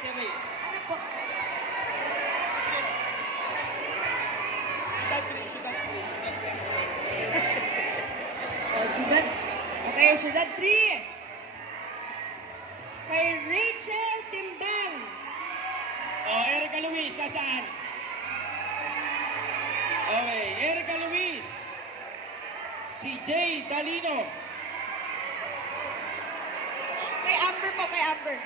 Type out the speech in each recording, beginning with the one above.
Siri. Ano po? Syudad 3. Oh, syudad. Okay, syudad 3. Kay Rachel Timbang. Oh, Erica Luis, nasaan? Okay, Erica Luis. Si Jay Dalino. Kay Amber po, kay Amber.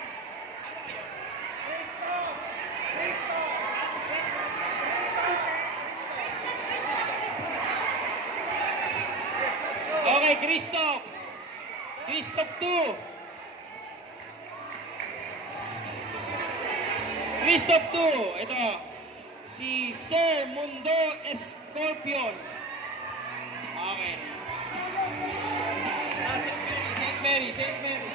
Okay, Christoph. Christoph 2. Christoph 2. Ito. Si Sir Mundo Escorpion. Okay. St. Mary, St. Mary.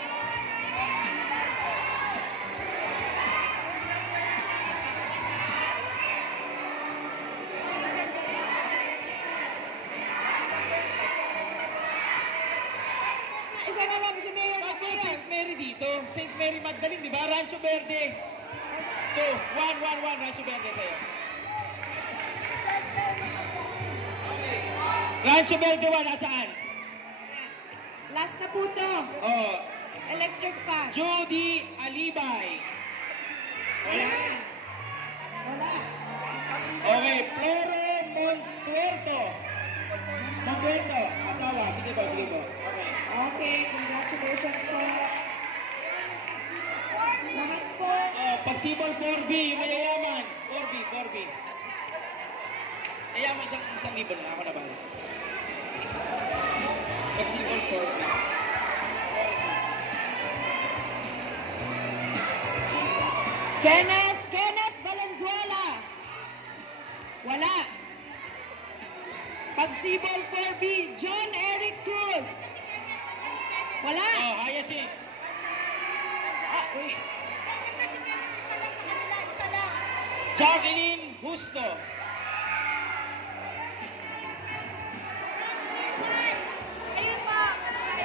Isa na lang si Mayor Bakit Mayor. St. Mary dito? St. Mary Magdalene, di ba? Rancho Verde. 1, Rancho Verde sa'yo. Rancho Verde 1, nasaan? Last na po to. Oh, Electric fan. Judy Alibay. Wala. Wala. Okay, Flore Montuerto. Montuerto, asawa. Sige po, sige po. Okay. Okay, congratulations po. Lahat po. Oh, pagsibol 4B, yung mayayaman. 4B. Ayaman isang libo na ako na ba? Pagsibol 4B. Kenneth Valenzuela. Wala. Pagsibol 4B, John Eric Cruz. Wala. Oh, Hyacinth. Uy. Jacqueline Justo.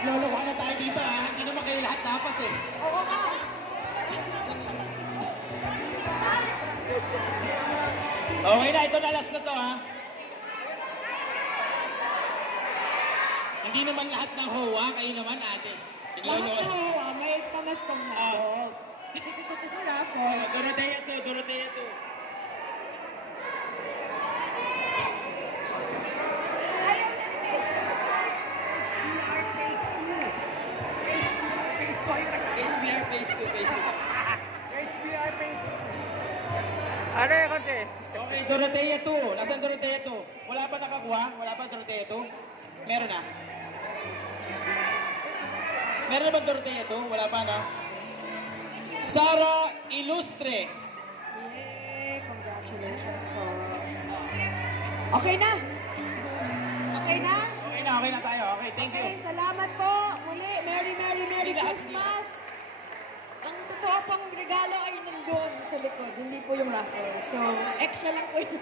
Lolo, ano tayo dito ha? Hindi naman kayo lahat dapat eh. Oo nga. Okay na, ito na last na to ha. Hindi naman lahat ng HOA, kayo naman ate. Lahat na ho, may pamaskong hotdog. Raffle. Dorotea to. HBR phase 2. Ano yung konti? Okay, Dorotea 2. Nasaan Dorotea 2? Wala pa nakakuha? Wala pa Dorotea 2? Meron na? Meron na ba Dorotea 2? Wala pa na? Sara Ilustre. Yay! Congratulations po. Okay na? Okay na? Okay na tayo. Okay, thank you. Okay, salamat po. Muli, Merry Hindi lahat, Christmas. Ang totoo pong regalo ay nandun sa likod, hindi po yung raffle. So, extra lang po yun.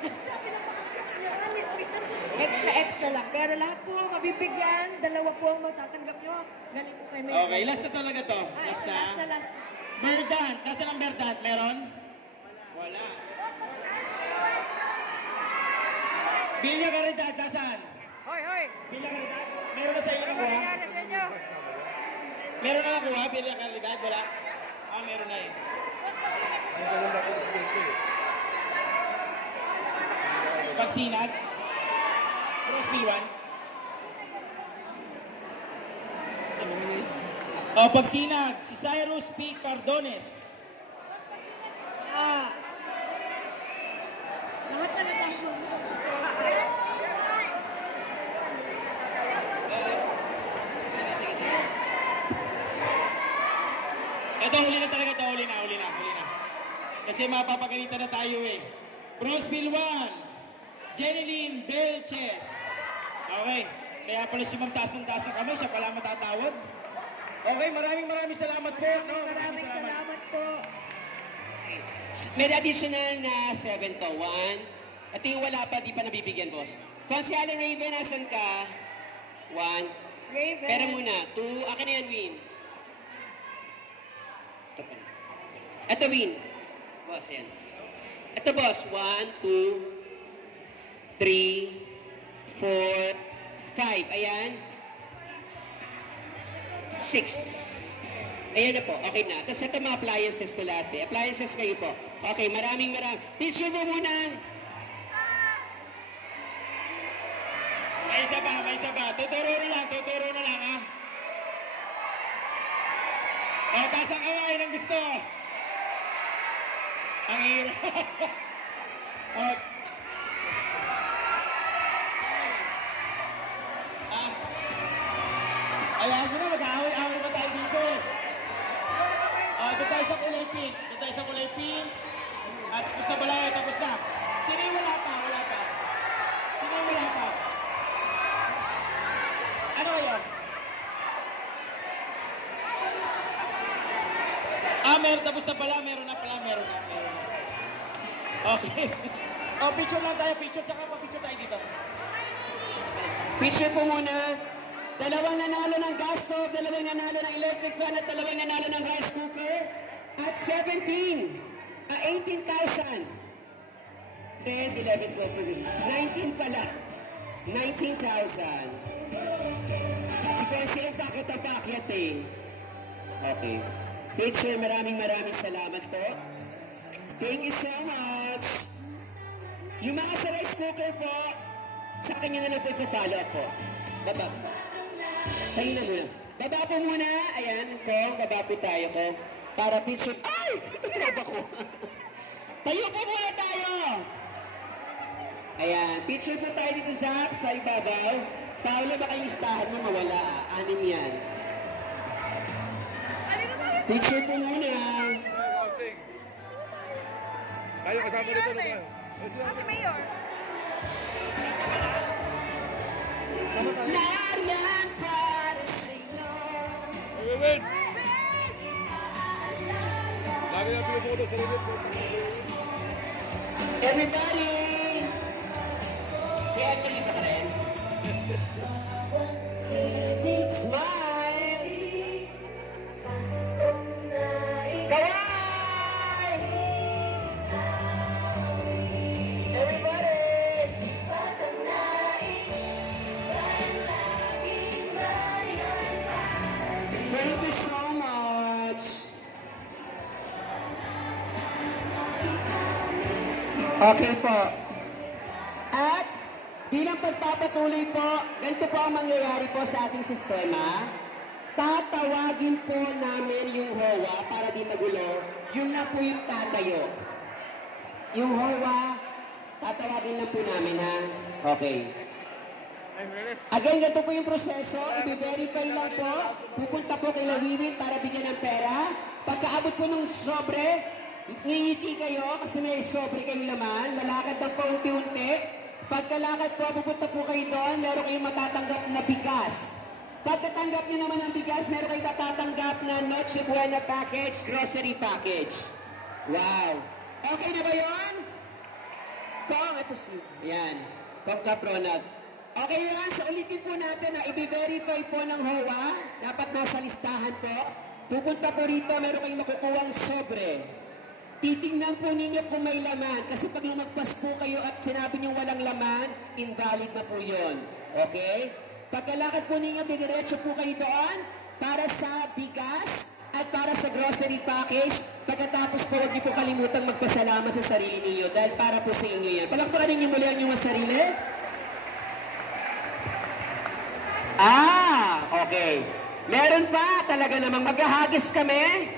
Extra lang. Pero lahat po mabibigyan, dalawa po ang matatanggap nyo. Galing po kay Mayor. Okay, last na talaga to. Last na. Last. Verdant. Nasaan ang Verdant? Meron? Wala. Bilya Caridad, nasaan? Hoy! Bilya Caridad? Meron na sa inyo nakuha? Lagyan nyo! Meron na nakuha? Bilya Caridad? Wala? Meron na eh. Pagsinag? Crossbill 1? Saan mo kasi? Pagsinag, si Cyrus P. Cardones. Lahat na nataho. Sige. Ito, huli na talaga ito. Huli na. Kasi mapapagalitan na tayo eh. Crossbill 1, Jeneline Belches. Okay. Kaya pala si Ma'am taas ng kamay, siya pala matatawad. Okay, maraming salamat po. No? Maraming salamat po. May additional na 7 to. 1. Ito yung wala pa, di pa nabibigyan, boss. Consiala Raven, nasan ka? 1. Raven. Pera muna. 2. Akin na yan, Win. Ito, Win. Boss, yan. Ito, boss. 1, 2, 3, 4, 5. Ayan. 6. Ayan na po. Okay na. Tapos ito mga appliances ko lahat. Appliances kayo po. Okay, maraming. Picture mo muna. May isa pa. Tuturo na lang, ha? O, taas ang kamay ng gusto. Ang hirap. O. Ayaw mo na, mag-aaway-aaway pa tayo dito. Doon tayo sa kulay pink. Tapos na pala, tapos na. Sino yung wala pa? Sino yung wala pa? Ano kayo? Tapos na pala, meron na. Okay. Picture lang tayo, tsaka pa-picture tayo dito. Picture po muna. Dalawang nanalo ng gas stove, dalawang nanalo ng electric fan, at dalawang nanalo ng rice cooker. At 18,000. 10, 11, 12, 19 pala. 19,000. Si President bakit ang paakyat eh? Okay. Picture, maraming salamat po. Thank you so much. Yung mga sa rice cooker po, sa kanya na lang po ipapalo ako. Baba. Tayo na muna. Baba po muna. Ayan, Kong. Baba po tayo, Kong. Para picture. Ay! Ito tropa ko. Tayo po muna tayo. Ayan. Picture po tayo dito, Zach, sa ibabaw. Paolo, baka yung listahan mo mawala. 6 yan. Picture po muna. Tayo kasama dito na tayo. Kasi mayor. Nariyan para sa'yo. Wait. Lagi na pinuputo sa limit. Everybody! Kaya ko dito ka rin. Smile! Kawai! Everybody! Thank you so much. Okay po. At bilang pagpapatuloy po, ganito po ang mangyayari po sa ating sistema. Tatawagin po namin yung HOA para di magulo. Yun lang po yung tatayo. Yung HOA, tatawagin lang po namin ha. Okay. Again, ganito po yung proseso. I-verify lang po. Pupunta po kay Lawiwin para bigyan ng pera. Pagkaabot po ng sobre, ngingiti kayo kasi may sobre kayong laman. Lalakad lang po unti-unti. Pagkalakad po, pupunta po kayo doon. Meron kayong matatanggap na bigas. Pagkatanggap nyo naman ng bigas, meron kayong matatanggap na Noche Buena package, grocery package. Wow! Okay na ba yun? Kong, ito si... Yan. Kong Kapronag. Okay yan, so ulitin po natin na i-verify po ng HOA. Dapat nasa listahan po. Pupunta po rito, meron kayong makukuwang sobre. Titingnan po ninyo kung may laman. Kasi pag lumagpas po kayo at sinabi niyo walang laman, invalid na po yun. Okay? Pagkalakad po ninyo, didiretso po kayo doon para sa bigas at para sa grocery package. Pagkatapos po, huwag niyo po kalimutang magpasalamat sa sarili ninyo dahil para po sa inyo yan. Palakpakan ninyo muli ang inyong sarili. Okay. Meron pa, talaga namang maghahagis kami.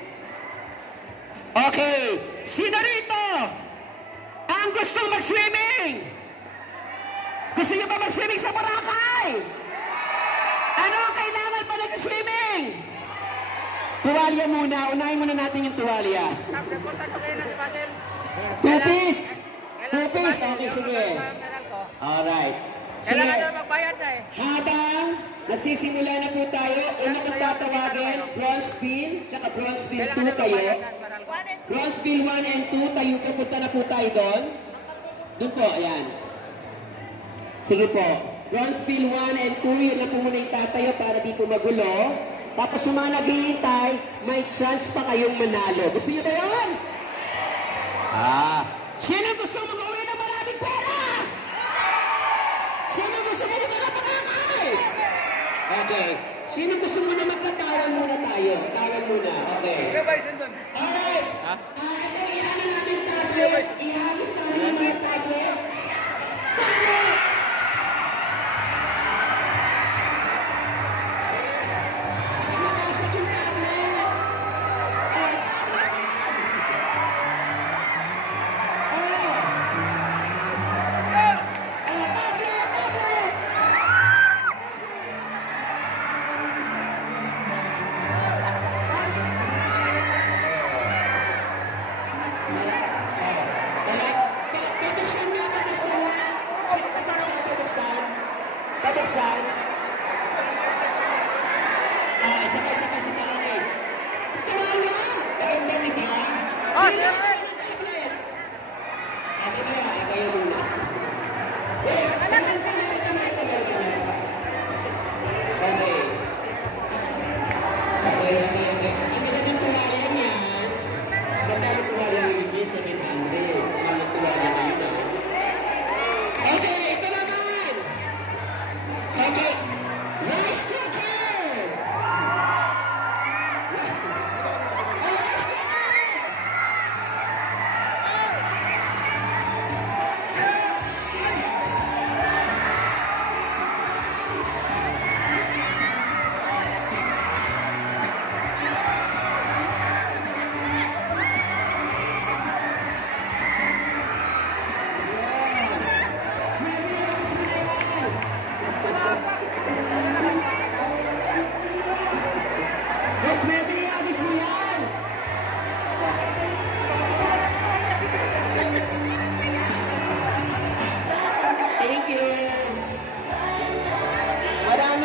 Okay. Sino rito ang gustong mag-swimming? Gusto niyo ba mag-swimming sa Boracay? Ano ang kailangan pa nag-swimming? Tuwalya muna. Unahin muna natin yung tuwalya. Two-piece. Two-piece. Okay, sige. Alright. Sige. Kailangan na magbayad na eh. Habang nagsisimula na po tayo, una kong tatawagin, Bronzeville, tsaka Bronzeville 2 tayo. Bronzeville 1 and 2 tayo, pupunta na po tayo doon. Doon po, ayan. Sige po. Bronzeville 1 and 2, yun lang po muna yung tatayo para di po magulo. Tapos yung mga naghihintay, may chance pa kayong manalo. Gusto niyo ba yun? Sino gusto mag-uwi ng maraming pera? Sino gusto mo muna makakay? Okay. Sino gusto mo na magkatawan muna tayo? Tawan muna. Okay. Alright. Ito, ihanin natin tablet. Ihagis namin yung mga tablet. Tablet! Nakasag yung tablet. Tablet yan. Tablet! Babuksan na, babuksan na. Sige, babuksan, babuksan. Babuksan. Isa pa, okay. Tumalo! Maganda, di ba? Sino ang ng tablet? Ito ba yan? Ito yan muna. Wait, ito na. Okay. Ang ganda ng tuwayan yan. Ganda ng tuwayan yung ibig 700. Ang tuwayan na yun. Okay, ito naman. Okay. Rice cooker. Rice cooker. Yes, maybe abis mo yan. Thank you.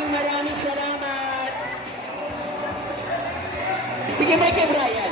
Maraming salamat. Bigyan mo kay Brian.